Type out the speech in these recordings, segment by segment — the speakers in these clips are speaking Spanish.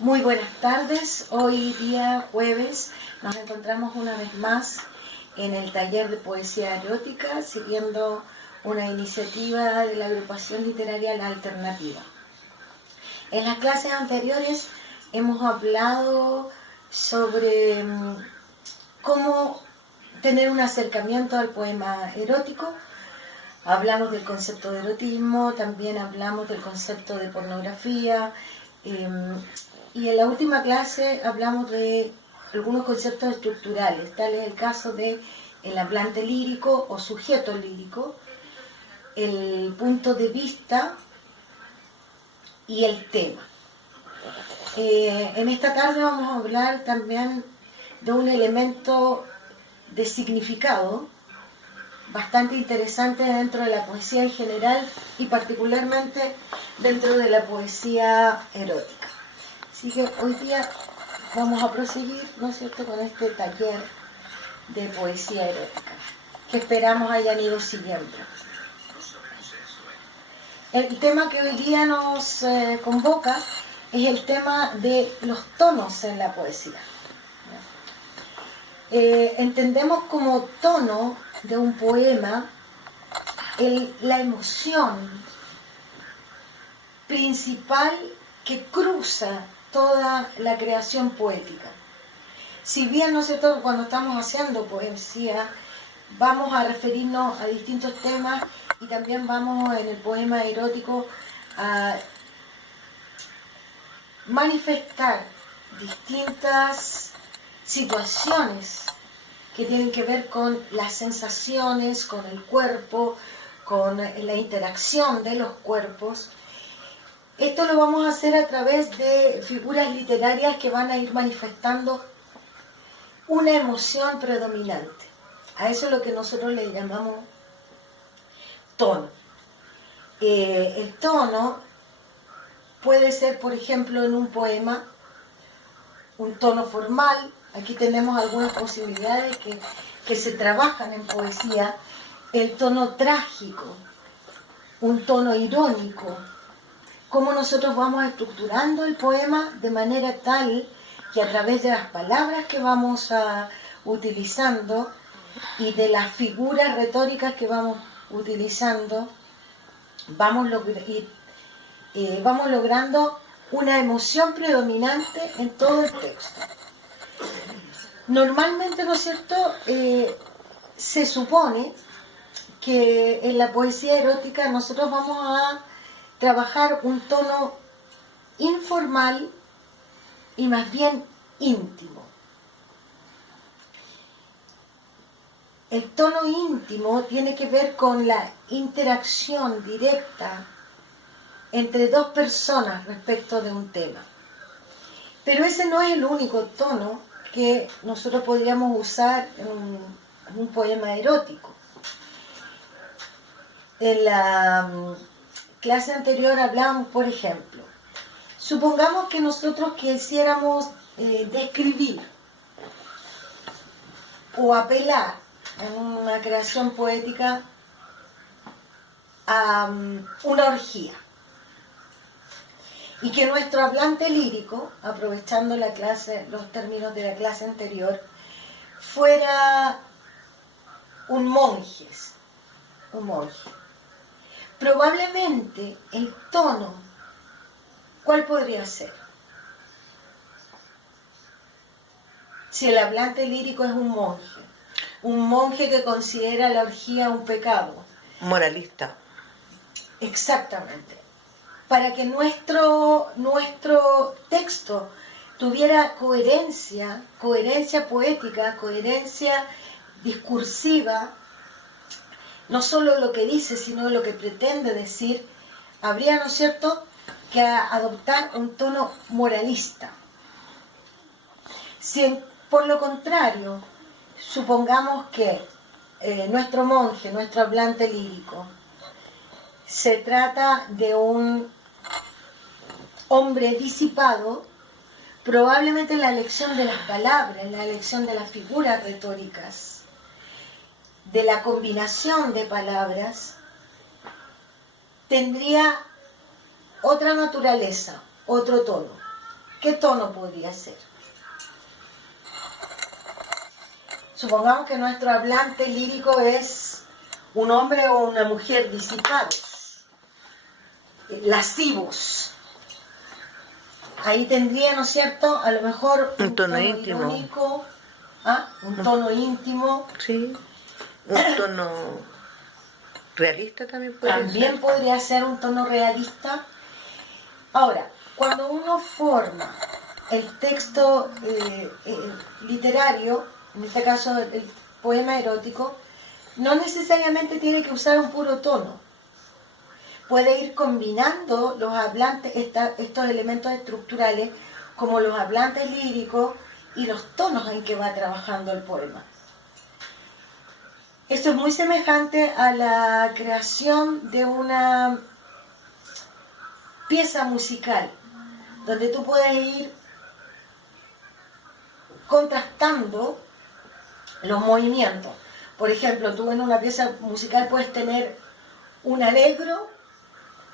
Muy buenas tardes, hoy día jueves nos encontramos una vez más en el taller de poesía erótica, siguiendo una iniciativa de la agrupación literaria La Alternativa. En las clases anteriores hemos hablado sobre cómo tener un acercamiento al poema erótico. Hablamos del concepto de erotismo, también hablamos del concepto de pornografía, y en la última clase hablamos de algunos conceptos estructurales, tal es el caso de el hablante lírico o sujeto lírico, el punto de vista y el tema. En esta tarde vamos a hablar también de un elemento de significado bastante interesante dentro de la poesía en general y particularmente dentro de la poesía erótica. Así que hoy día vamos a proseguir, ¿no es cierto?, con este taller de poesía erótica que esperamos hayan ido siguiendo. El tema que hoy día nos convoca es el tema de los tonos en la poesía. Entendemos como tono de un poema la emoción principal que cruza toda la creación poética. Si bien, ¿no es cierto?, cuando estamos haciendo poesía vamos a referirnos a distintos temas y también vamos en el poema erótico a manifestar distintas situaciones que tienen que ver con las sensaciones, con el cuerpo, con la interacción de los cuerpos. Esto lo vamos a hacer a través de figuras literarias que van a ir manifestando una emoción predominante. A eso es lo que nosotros le llamamos tono. El tono puede ser, por ejemplo, en un poema, un tono formal. Aquí tenemos algunas posibilidades que se trabajan en poesía. El tono trágico, un tono irónico. Cómo nosotros vamos estructurando el poema de manera tal que a través de las palabras que vamos utilizando y de las figuras retóricas que vamos utilizando, vamos logrando una emoción predominante en todo el texto. Normalmente, ¿no es cierto?, se supone que en la poesía erótica nosotros vamos a trabajar un tono informal y más bien íntimo. El tono íntimo tiene que ver con la interacción directa entre dos personas respecto de un tema. Pero ese no es el único tono que nosotros podríamos usar en un poema erótico. En la clase anterior hablábamos, por ejemplo, supongamos que nosotros quisiéramos describir o apelar en una creación poética a una orgía, y que nuestro hablante lírico, aprovechando la clase, los términos de la clase anterior, fuera un monje. Probablemente el tono, ¿cuál podría ser? Si el hablante lírico es un monje que considera la orgía un pecado. Moralista. Exactamente. Para que nuestro texto tuviera coherencia poética, coherencia discursiva, no solo lo que dice, sino lo que pretende decir, habría, ¿no es cierto?, que adoptar un tono moralista. Si por lo contrario, supongamos que nuestro monje, nuestro hablante lírico, se trata de un hombre disipado, probablemente la elección de las palabras, la elección de las figuras retóricas, de la combinación de palabras, tendría otra naturaleza, otro tono. ¿Qué tono podría ser? Supongamos que nuestro hablante lírico es un hombre o una mujer disipados, lascivos. Ahí tendría, ¿no es cierto?, a lo mejor un tono íntimo. Irónico, un tono íntimo. Sí, un tono realista también podría ser. También podría ser un tono realista. Ahora, cuando uno forma el texto literario, en este caso el poema erótico, no necesariamente tiene que usar un puro tono. Puede ir combinando los hablantes, estos elementos estructurales, como los hablantes líricos y los tonos en que va trabajando el poema. Esto es muy semejante a la creación de una pieza musical, donde tú puedes ir contrastando los movimientos. Por ejemplo, tú en una pieza musical puedes tener un allegro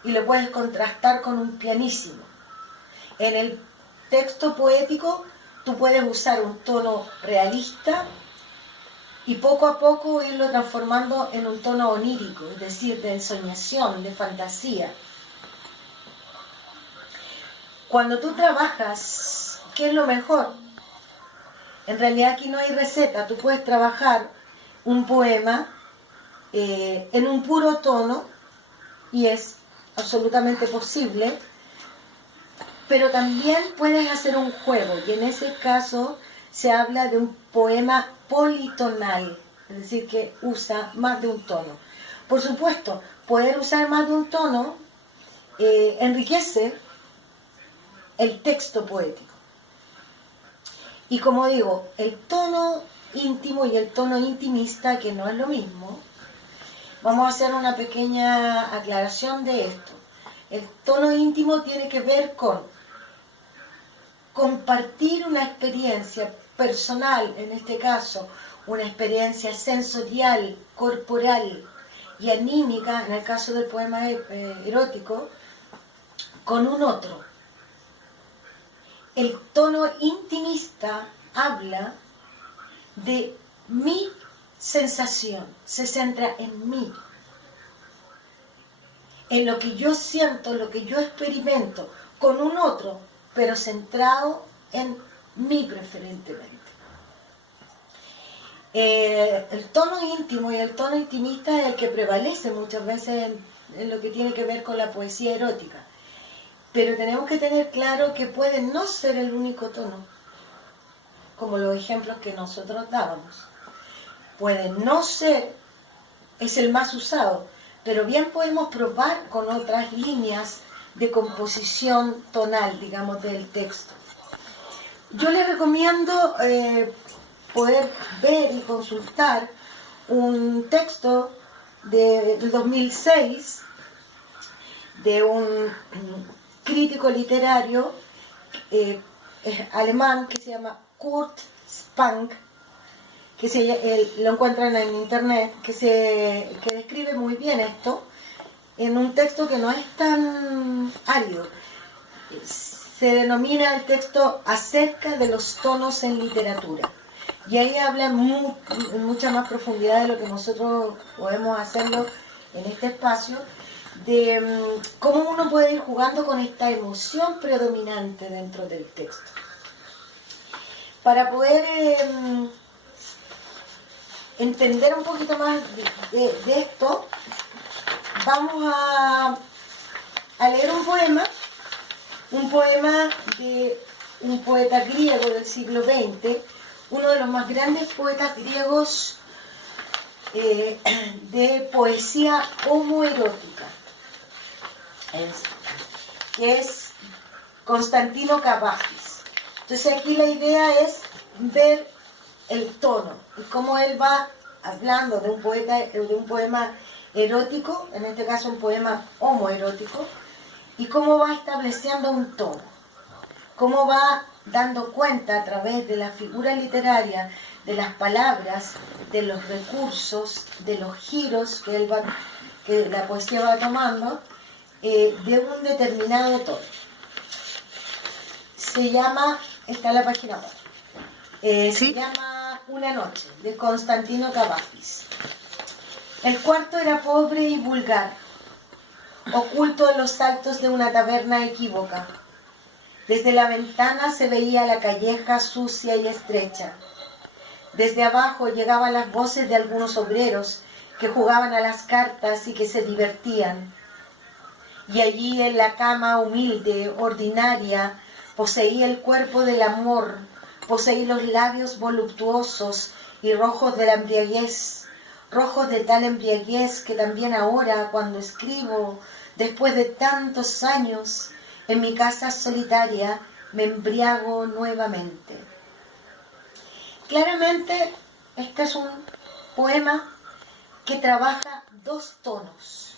y lo puedes contrastar con un pianissimo. En el texto poético tú puedes usar un tono realista y poco a poco irlo transformando en un tono onírico, es decir, de ensoñación, de fantasía. Cuando tú trabajas, ¿qué es lo mejor? En realidad aquí no hay receta, tú puedes trabajar un poema en un puro tono y es absolutamente posible, pero también puedes hacer un juego y en ese caso se habla de un poema politonal, es decir, que usa más de un tono. Por supuesto, poder usar más de un tono enriquece el texto poético. Y como digo, el tono íntimo y el tono intimista, que no es lo mismo, vamos a hacer una pequeña aclaración de esto. El tono íntimo tiene que ver con compartir una experiencia personal, en este caso, una experiencia sensorial, corporal y anímica, en el caso del poema erótico, con un otro. El tono intimista habla de mi sensación, se centra en mí, en lo que yo siento, lo que yo experimento con un otro, pero centrado en mí preferentemente. El tono íntimo y el tono intimista es el que prevalece muchas veces en lo que tiene que ver con la poesía erótica. Pero tenemos que tener claro que puede no ser el único tono, como los ejemplos que nosotros dábamos. Puede no ser, es el más usado, pero bien podemos probar con otras líneas de composición tonal, digamos, del texto. Yo les recomiendo poder ver y consultar un texto del 2006 de un crítico literario alemán que se llama Kurt Spank, que lo encuentran en internet, que describe muy bien esto en un texto que no es tan árido. Se denomina el texto Acerca de los tonos en literatura. Y ahí habla en mucha más profundidad de lo que nosotros podemos hacerlo en este espacio, de cómo uno puede ir jugando con esta emoción predominante dentro del texto. Para poder entender un poquito más de esto, vamos a leer un poema de un poeta griego del siglo XX, uno de los más grandes poetas griegos de poesía homoerótica, que es Constantino Cavafis. Entonces aquí la idea es ver el tono y cómo él va hablando de un poema erótico, en este caso un poema homoerótico, y cómo va estableciendo un tono, cómo va dando cuenta a través de la figura literaria, de las palabras, de los recursos, de los giros que la poesía va tomando, de un determinado tono. Se llama, está en la página web, ¿Sí? se llama Una noche, de Constantino Cavafis. El cuarto era pobre y vulgar, oculto en los altos de una taberna equívoca. Desde la ventana se veía la calleja sucia y estrecha. Desde abajo llegaban las voces de algunos obreros que jugaban a las cartas y que se divertían. Y allí en la cama humilde, ordinaria, poseí el cuerpo del amor, poseí los labios voluptuosos y rojos de la embriaguez, rojos de tal embriaguez que también ahora, cuando escribo, después de tantos años, en mi casa solitaria, me embriago nuevamente. Claramente, este es un poema que trabaja dos tonos.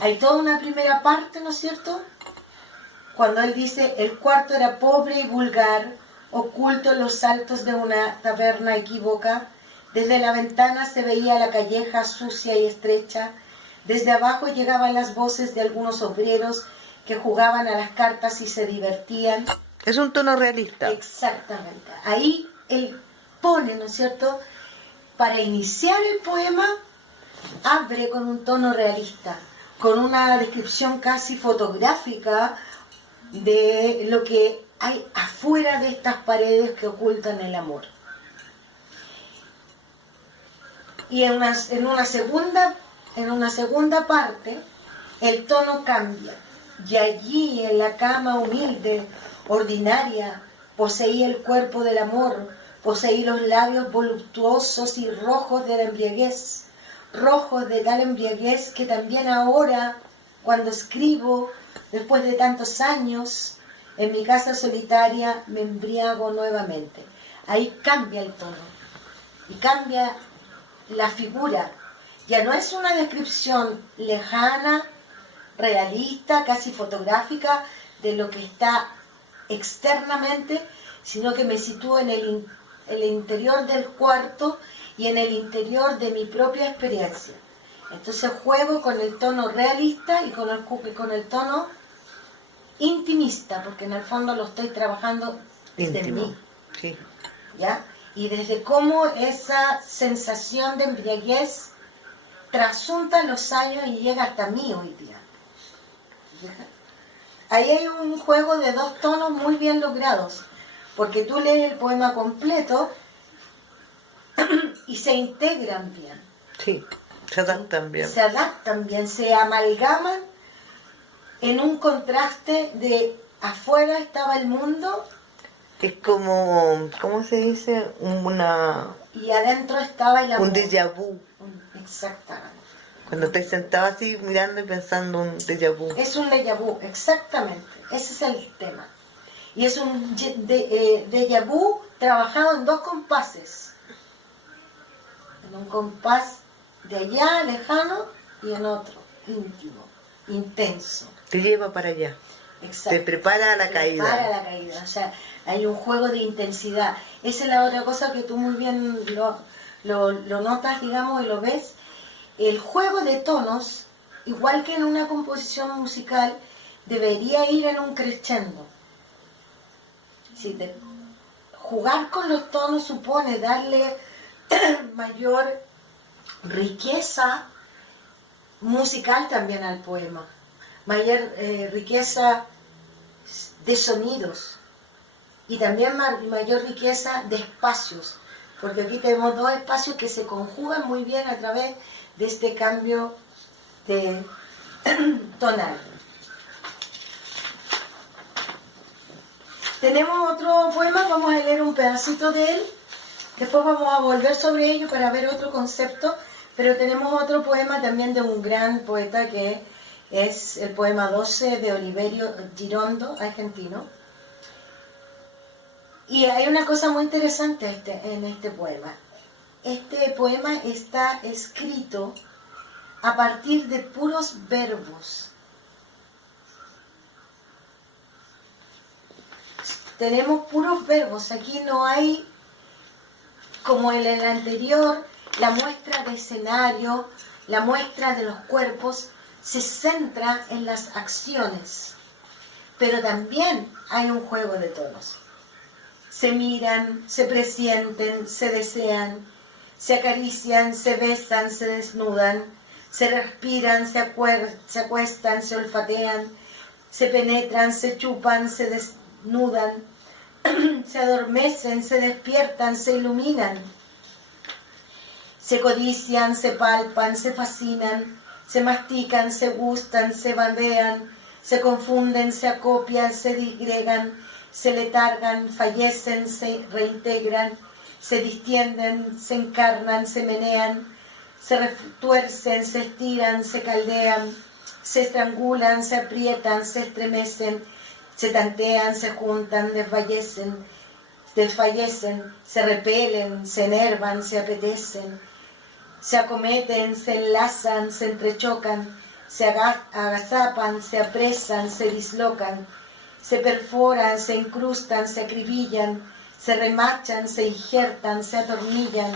Hay toda una primera parte, ¿no es cierto?, cuando él dice, el cuarto era pobre y vulgar, oculto en los altos de una taberna equívoca. Desde la ventana se veía la calleja sucia y estrecha. Desde abajo llegaban las voces de algunos obreros que jugaban a las cartas y se divertían. Es un tono realista. Exactamente. Ahí él pone, ¿no es cierto?, para iniciar el poema, abre con un tono realista, con una descripción casi fotográfica de lo que hay afuera de estas paredes que ocultan el amor. Y en una segunda parte, el tono cambia. Y allí, en la cama humilde, ordinaria, poseí el cuerpo del amor, poseí los labios voluptuosos y rojos de la embriaguez, rojos de tal embriaguez que también ahora, cuando escribo, después de tantos años, en mi casa solitaria, me embriago nuevamente. Ahí cambia el tono y cambia la figura. Ya no es una descripción lejana, realista, casi fotográfica de lo que está externamente, sino que me sitúo en el interior del cuarto y en el interior de mi propia experiencia. Entonces juego con el tono realista y con el tono intimista, porque en el fondo lo estoy trabajando desde Íntimo. mí, Sí. ¿ya? Y desde cómo esa sensación de embriaguez trasunta los años y llega hasta mí hoy día. ¿Ya? Ahí hay un juego de dos tonos muy bien logrados, porque tú lees el poema completo y se integran bien. Sí, se adaptan bien. Se adaptan bien, se amalgaman en un contraste de afuera estaba el mundo Es como, ¿cómo se dice? y adentro estaba el amor. Un déjà vu. Exactamente. Cuando estás sentado así mirando y pensando un déjà vu. Es un déjà vu, exactamente. Ese es el tema. Y es un déjà vu trabajado en dos compases. En un compás de allá, lejano, y en otro, íntimo, intenso. Te lleva para allá. Exacto. Te prepara a la caída. Para la caída. O sea, hay un juego de intensidad. Esa es la otra cosa que tú muy bien lo notas, digamos, y lo ves. El juego de tonos, igual que en una composición musical, debería ir en un crescendo. Sí, jugar con los tonos supone darle mayor riqueza musical también al poema, mayor riqueza de sonidos y también mayor riqueza de espacios, porque aquí tenemos dos espacios que se conjugan muy bien a través de este cambio de tonal. Tenemos otro poema, vamos a leer un pedacito de él, después vamos a volver sobre ello para ver otro concepto, pero tenemos otro poema también de un gran poeta que es el poema 12 de Oliverio Girondo, argentino. Y hay una cosa muy interesante en este poema. Este poema está escrito a partir de puros verbos. Tenemos puros verbos, aquí no hay, como en el anterior, la muestra de escenario, la muestra de los cuerpos, se centra en las acciones. pero también hay un juego de tonos. Se miran, se presienten, se desean, se acarician, se besan, se desnudan, se respiran, se acuestan, se olfatean, se penetran, se chupan, se desnudan, se adormecen, se despiertan, se iluminan, se codician, se palpan, se fascinan, se mastican, se gustan, se babean, se confunden, se acopian, se disgregan, se letargan, fallecen, se reintegran, se distienden, se encarnan, se menean, se retuercen, se estiran, se caldean, se estrangulan, se aprietan, se estremecen, se tantean, se juntan, desfallecen, se repelen, se enervan, se apetecen, se acometen, se enlazan, se entrechocan, se agazapan, se apresan, se dislocan, se perforan, se incrustan, se acribillan, se remachan, se injertan, se atornillan,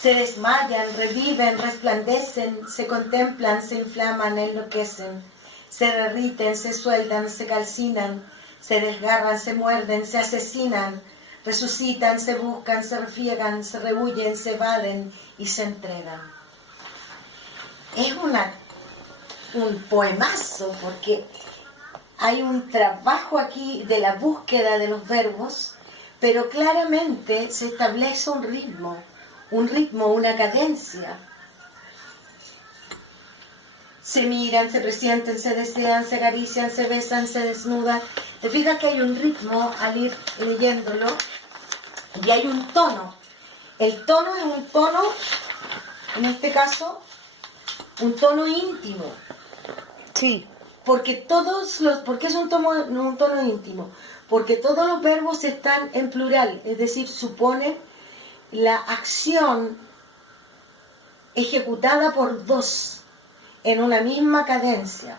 se desmayan, reviven, resplandecen, se contemplan, se inflaman, enloquecen, se derriten, se sueldan, se calcinan, se desgarran, se muerden, se asesinan, resucitan, se buscan, se refriegan, se rehuyen, se evaden y se entregan. Es un poemazo porque hay un trabajo aquí de la búsqueda de los verbos, pero claramente se establece un ritmo, una cadencia. Se miran, se presienten, se desean, se acarician, se besan, se desnudan. Te fijas que hay un ritmo al ir leyéndolo y hay un tono. El tono es un tono, en este caso, un tono íntimo. Sí. Porque ¿por qué es un tono íntimo? Porque todos los verbos están en plural, es decir, supone la acción ejecutada por dos en una misma cadencia.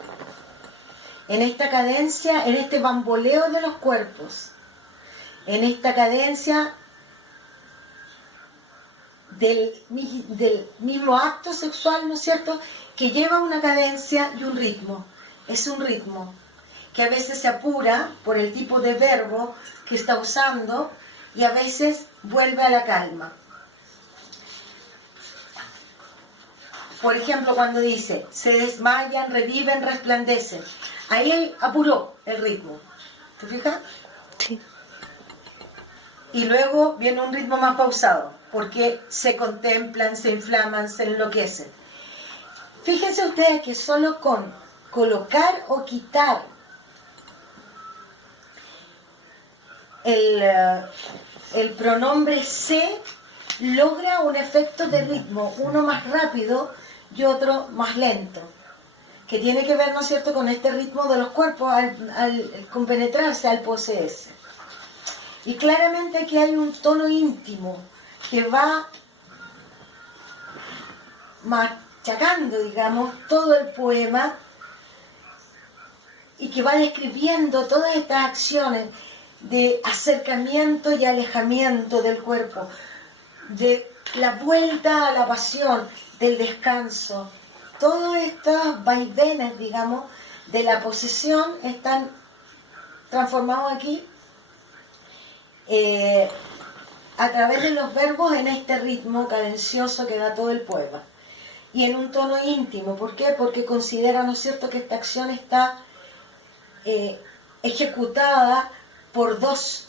En esta cadencia, en este bamboleo de los cuerpos, en esta cadencia del mismo acto sexual, ¿no es cierto?, que lleva una cadencia y un ritmo. Es un ritmo que a veces se apura por el tipo de verbo que está usando y a veces vuelve a la calma. Por ejemplo, cuando dice, se desmayan, reviven, resplandecen. Ahí apuró el ritmo. ¿Te fijas? Sí. Y luego viene un ritmo más pausado, porque se contemplan, se inflaman, se enloquecen. Fíjense ustedes que solo con colocar o quitar el pronombre se logra un efecto de ritmo, uno más rápido y otro más lento, que tiene que ver, ¿no es cierto?, con este ritmo de los cuerpos al compenetrarse, al poseerse. Y claramente aquí hay un tono íntimo que va machacando, digamos, todo el poema y que va describiendo todas estas acciones de acercamiento y alejamiento del cuerpo, de la vuelta a la pasión, del descanso. Todos estos vaivenes, digamos, de la posesión están transformados aquí a través de los verbos en este ritmo cadencioso que da todo el poema. Y en un tono íntimo. ¿Por qué? Porque considera, ¿no es cierto?, que esta acción está ejecutada por dos.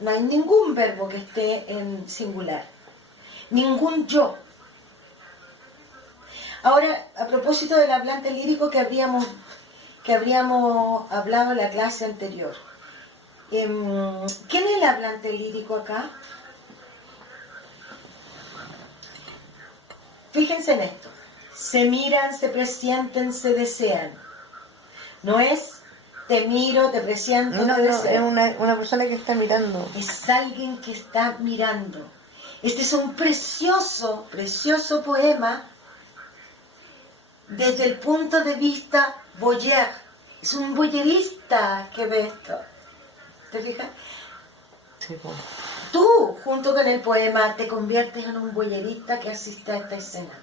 No hay ningún verbo que esté en singular. Ningún yo. Ahora, a propósito del hablante lírico que habríamos hablado en la clase anterior. ¿Quién es el hablante lírico acá? Fíjense en esto. Se miran, se presienten, se desean. No es te miro, te presiento, te deseo. Es una persona que está mirando. Es alguien que está mirando. Este es un precioso, precioso poema desde el punto de vista voyeur. Es un voyeurista que ve esto. ¿Te fijas? Sí, bueno. Tú, junto con el poema, te conviertes en un voyerista que asiste a esta escena.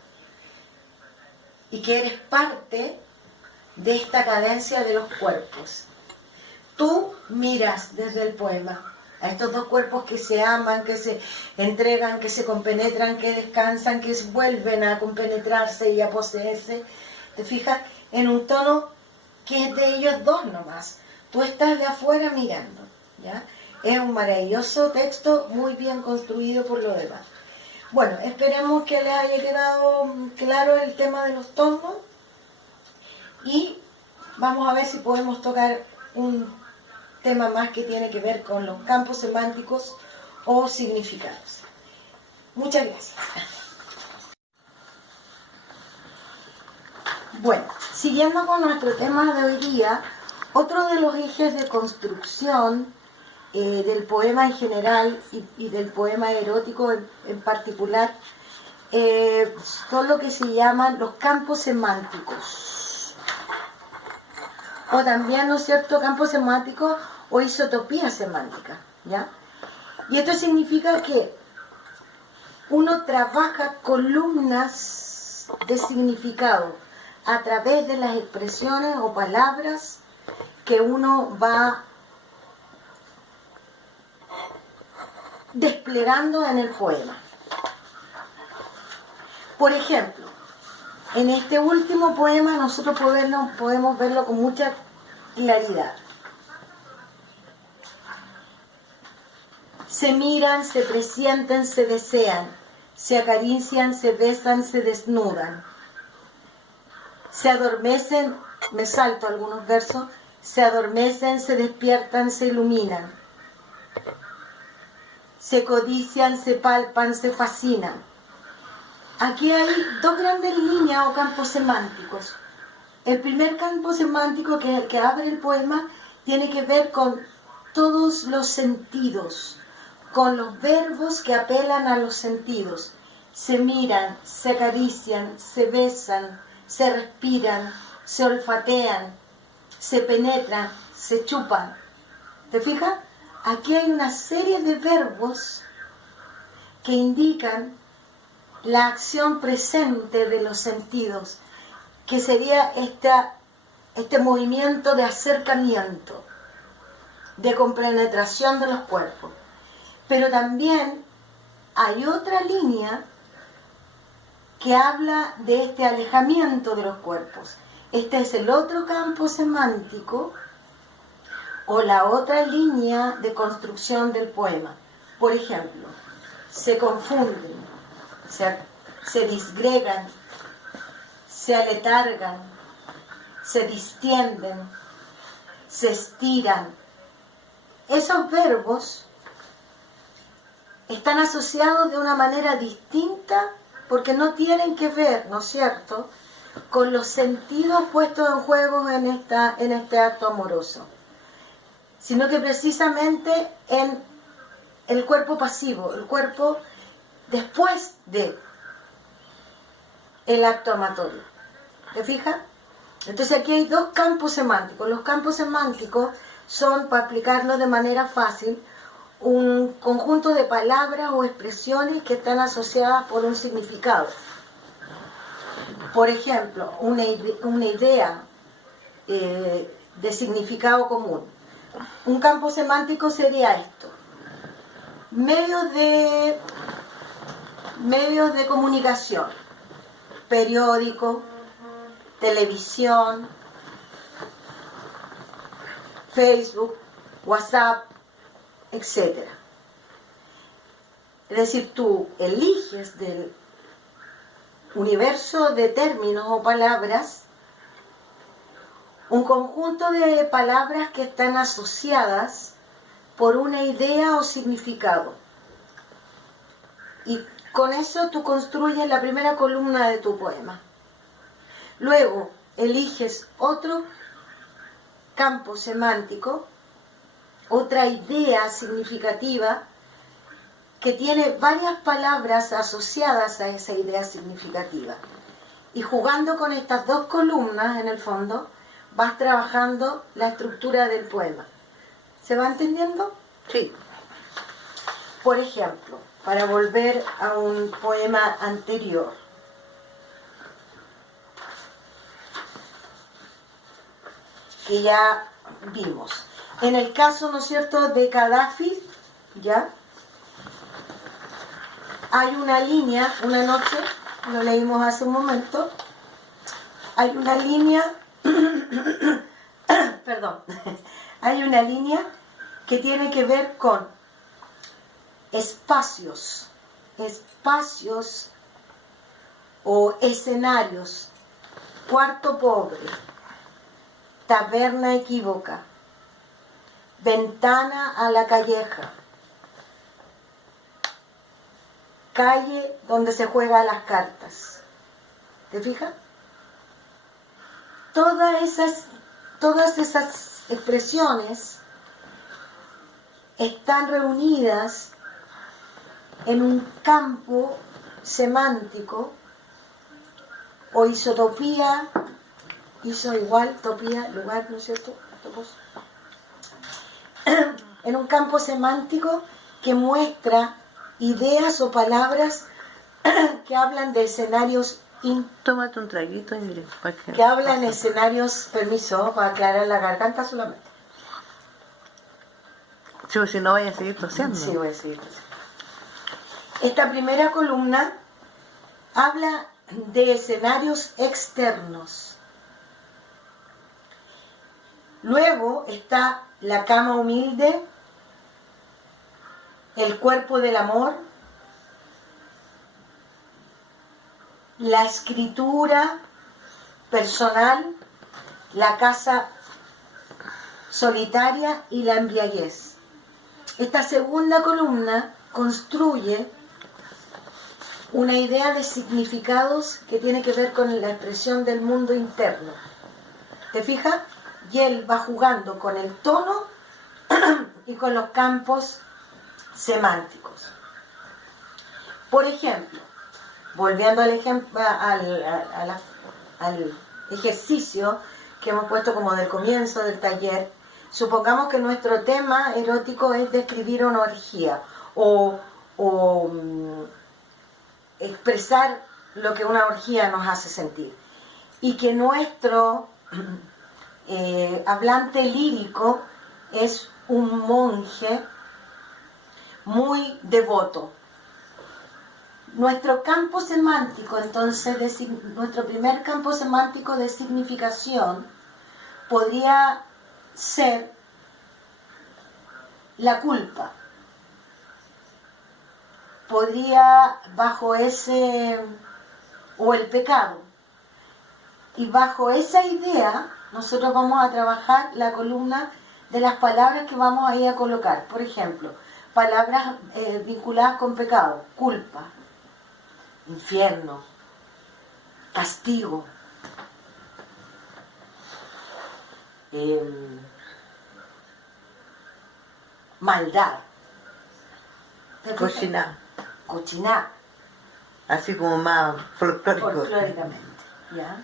Y que eres parte de esta cadencia de los cuerpos. Tú miras desde el poema a estos dos cuerpos que se aman, que se entregan, que se compenetran, que descansan, que vuelven a compenetrarse y a poseerse. ¿Te fijas? En un tono que es de ellos dos nomás. Tú estás de afuera mirando, ¿ya? Es un maravilloso texto, muy bien construido por lo demás. Bueno, esperemos que les haya quedado claro el tema de los tonos y vamos a ver si podemos tocar un tema más que tiene que ver con los campos semánticos o significados. Muchas gracias. Bueno, siguiendo con nuestro tema de hoy día, otro de los ejes de construcción del poema en general y del poema erótico en particular son lo que se llaman los campos semánticos, o también, ¿no es cierto?, campos semánticos o isotopía semántica, ¿ya? Y esto significa que uno trabaja columnas de significado a través de las expresiones o palabras que uno va desplegando en el poema. Por ejemplo, en este último poema nosotros podemos verlo con mucha claridad. Se miran, se presienten, se desean, se acarician, se besan, se desnudan. Se adormecen, me salto algunos versos, se adormecen, se despiertan, se iluminan. Se codician, se palpan, se fascinan. Aquí hay dos grandes líneas o campos semánticos. El primer campo semántico, que es el que abre el poema, tiene que ver con todos los sentidos, con los verbos que apelan a los sentidos. Se miran, se acarician, se besan, se respiran, se olfatean, se penetran, se chupan. ¿Te fijas? Aquí hay una serie de verbos que indican la acción presente de los sentidos, que sería este movimiento de acercamiento, de compenetración de los cuerpos. Pero también hay otra línea que habla de este alejamiento de los cuerpos. Este es el otro campo semántico o la otra línea de construcción del poema. Por ejemplo, se confunden, se disgregan, se aletargan, se distienden, se estiran. Esos verbos están asociados de una manera distinta porque no tienen que ver, ¿no es cierto?, con los sentidos puestos en juego en este acto amoroso, sino que precisamente en el cuerpo pasivo, el cuerpo después de el acto amatorio. ¿Te fijas? Entonces aquí hay dos campos semánticos. Los campos semánticos son, para explicarlo de manera fácil, un conjunto de palabras o expresiones que están asociadas por un significado. Por ejemplo, una idea de significado común. Un campo semántico sería esto: medios de comunicación, periódico, televisión, Facebook, WhatsApp, etc. Es decir, tú eliges del universo de términos o palabras un conjunto de palabras que están asociadas por una idea o significado. Y con eso tú construyes la primera columna de tu poema. Luego eliges otro campo semántico, otra idea significativa que tiene varias palabras asociadas a esa idea significativa. Y jugando con estas dos columnas, en el fondo, vas trabajando la estructura del poema. ¿Se va entendiendo? Sí. Por ejemplo, para volver a un poema anterior. que ya vimos. En el caso, ¿no es cierto?, de Gaddafi, ¿ya? Hay una línea, una noche, lo leímos hace un momento, hay una línea, perdón, hay una línea que tiene que ver con espacios o escenarios. Cuarto pobre, taberna equívoca, ventana a la calleja, calle donde se juegan las cartas. ¿Te fijas? Todas esas expresiones están reunidas en un campo semántico o isotopía, iso igual, topía, lugar, ¿no es cierto? En un campo semántico que muestra ideas o palabras que hablan de escenarios Tómate un traguito y mire. que hablan de escenarios, permiso, para aclarar la garganta solamente. Sí, si no vaya a seguir tosiendo. Sí, voy a seguir tosiendo. Esta primera columna habla de escenarios externos. Luego está la cama humilde, el cuerpo del amor, la escritura personal, la casa solitaria y la embriaguez. Esta segunda columna construye una idea de significados que tiene que ver con la expresión del mundo interno. ¿Te fijas? Y él va jugando con el tono y con los campos semánticos. Por ejemplo, volviendo al ejercicio que hemos puesto como del comienzo del taller, supongamos que nuestro tema erótico es describir una orgía o expresar lo que una orgía nos hace sentir, y que nuestro hablante lírico es un monje muy devoto. Nuestro campo semántico, entonces, nuestro primer campo semántico de significación podría ser la culpa. Podría, bajo ese, o el pecado. Y bajo esa idea, nosotros vamos a trabajar la columna de las palabras que vamos a ir a colocar. Por ejemplo, palabras vinculadas con pecado: culpa, infierno, castigo, maldad, cochiná, así como más folclóricamente, ¿ya?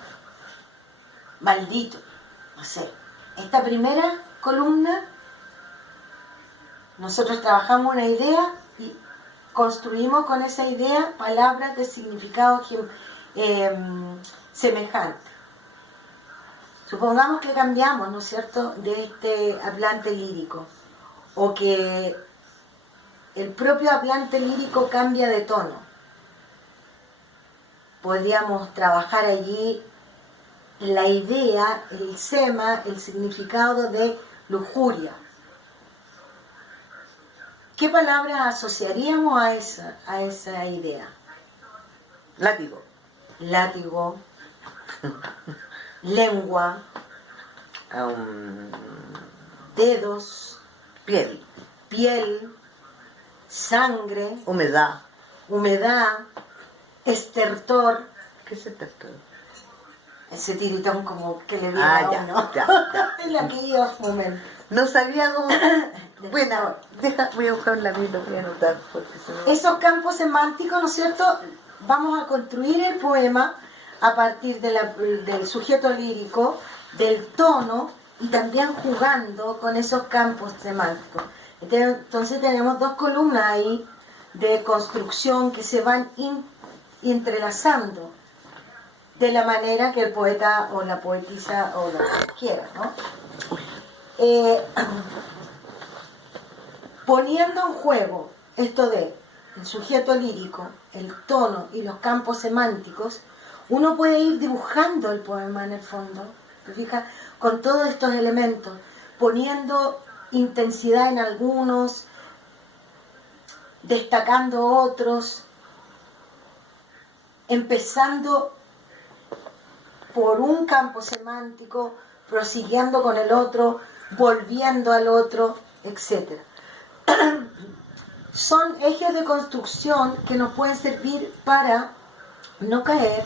Maldito, no sé. Esta primera columna, nosotros trabajamos una idea y construimos con esa idea palabras de significado semejante. Supongamos que cambiamos, ¿no es cierto?, de este hablante lírico, o que el propio hablante lírico cambia de tono. Podríamos trabajar allí la idea, el sema, el significado de lujuria. ¿Qué palabras asociaríamos a esa idea? Látigo. Látigo, lengua, dedos, piel, sangre, humedad, estertor. ¿Qué es estertor? Ese tiritón como que le viene a uno. En aquellos momentos. No sabía cómo. Bueno, voy a buscar un lápiz, lo voy a anotar. Esos campos semánticos, ¿no es cierto? Vamos a construir el poema a partir del sujeto lírico, del tono, y también jugando con esos campos semánticos. Entonces tenemos dos columnas ahí de construcción que se van entrelazando de la manera que el poeta o la poetisa o lo quiera, ¿no? poniendo en juego esto de el sujeto lírico, el tono y los campos semánticos, uno puede ir dibujando el poema en el fondo, ¿te fijas? Con todos estos elementos, poniendo intensidad en algunos, destacando otros, empezando por un campo semántico, prosiguiendo con el otro, volviendo al otro, etc. Son ejes de construcción que nos pueden servir para no caer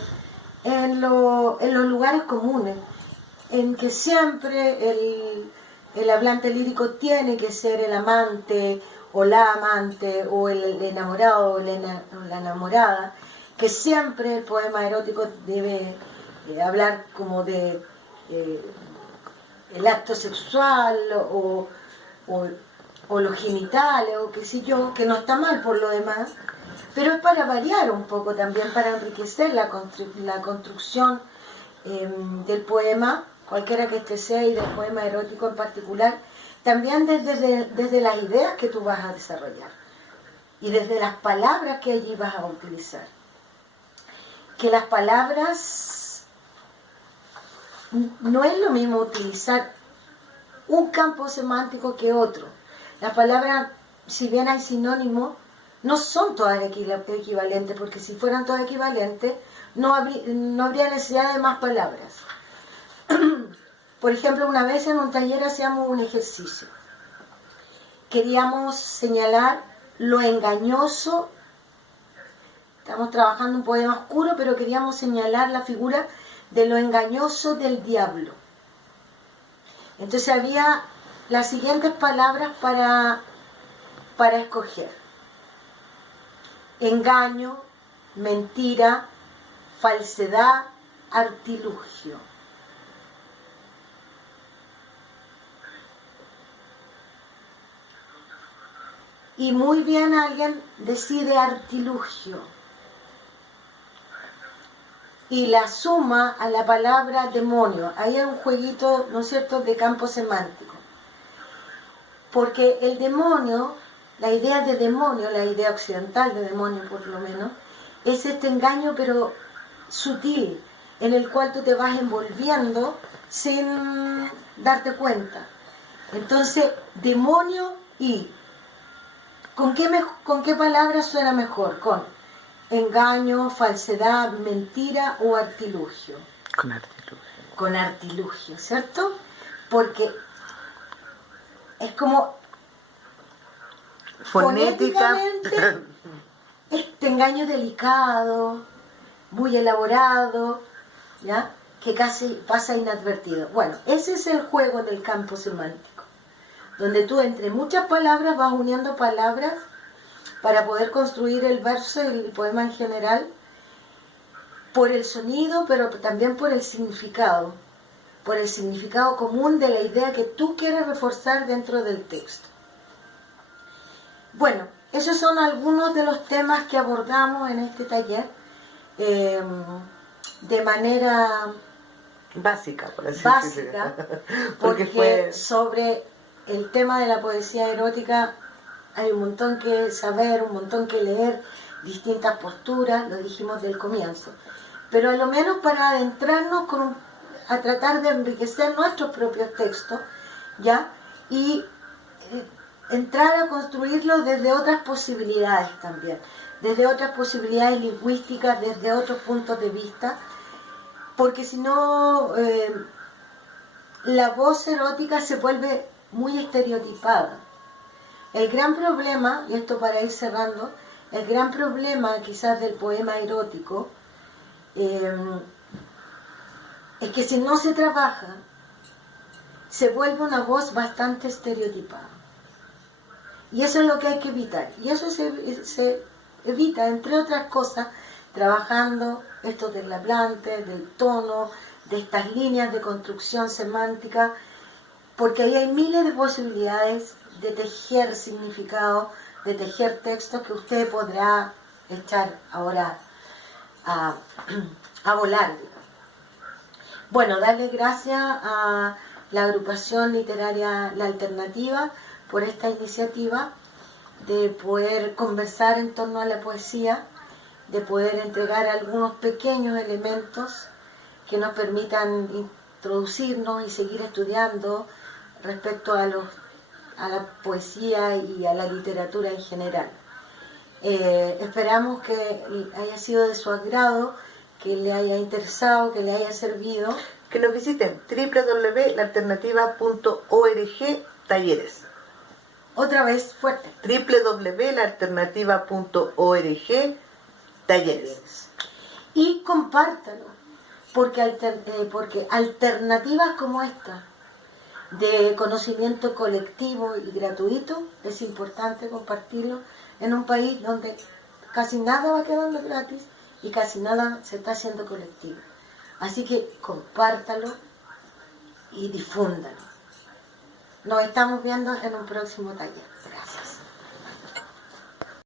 en los lugares comunes, en que siempre el hablante lírico tiene que ser el amante o la amante o el enamorado o la enamorada, que siempre el poema erótico debe hablar como de el acto sexual o los genitales o qué sé yo, que no está mal por lo demás, pero es para variar un poco también, para enriquecer la construcción del poema, cualquiera que este sea, y del poema erótico en particular, también desde las ideas que tú vas a desarrollar y desde las palabras que allí vas a utilizar. Que las palabras, no es lo mismo utilizar un campo semántico que otro. Las palabras, si bien hay sinónimos, no son todas equivalentes, porque si fueran todas equivalentes, no habría necesidad de más palabras. Por ejemplo, una vez en un taller hacíamos un ejercicio. Queríamos señalar lo engañoso. Estamos trabajando un poema oscuro, pero queríamos señalar la figura de lo engañoso del diablo. Entonces había las siguientes palabras para escoger: engaño, mentira, falsedad, artilugio. Y muy bien alguien decide artilugio y la suma a la palabra demonio. Ahí hay un jueguito, ¿no es cierto?, de campo semántico. Porque el demonio, la idea de demonio, la idea occidental de demonio por lo menos, es este engaño pero sutil, en el cual tú te vas envolviendo sin darte cuenta. Entonces, demonio y... ¿Con qué palabra suena mejor? Con engaño, falsedad, mentira o artilugio. Con artilugio. Con artilugio, ¿cierto? Porque es como fonéticamente este engaño delicado, muy elaborado, ¿ya?, que casi pasa inadvertido. Bueno, ese es el juego del campo semántico, donde tú entre muchas palabras vas uniendo palabras para poder construir el verso y el poema en general, por el sonido, pero también por el significado común de la idea que tú quieres reforzar dentro del texto. Bueno, esos son algunos de los temas que abordamos en este taller de manera básica, por así básica, porque sobre el tema de la poesía erótica hay un montón que saber, un montón que leer, distintas posturas, lo dijimos del comienzo. Pero a lo menos para adentrarnos a tratar de enriquecer nuestros propios textos, ¿ya? Y entrar a construirlo desde otras posibilidades también, desde otras posibilidades lingüísticas, desde otros puntos de vista, porque si no, la voz erótica se vuelve muy estereotipada. El gran problema, y esto para ir cerrando, el gran problema quizás del poema erótico es que si no se trabaja, se vuelve una voz bastante estereotipada. Y eso es lo que hay que evitar. Y eso se evita, entre otras cosas, trabajando esto del hablante, del tono, de estas líneas de construcción semántica, porque ahí hay miles de posibilidades de tejer significado, de tejer textos que usted podrá echar ahora a volar. Bueno, darle gracias a la agrupación literaria La Alternativa por esta iniciativa de poder conversar en torno a la poesía, de poder entregar algunos pequeños elementos que nos permitan introducirnos y seguir estudiando respecto a la poesía y a la literatura en general. Esperamos que haya sido de su agrado, que le haya interesado, que le haya servido. Que nos visiten www.laalternativa.org talleres. Otra vez, fuerte. www.laalternativa.org talleres. Y compártalo, porque alternativas como esta, de conocimiento colectivo y gratuito, es importante compartirlo en un país donde casi nada va quedando gratis y casi nada se está haciendo colectivo. Así que compártalo y difúndalo. Nos estamos viendo en un próximo taller. Gracias.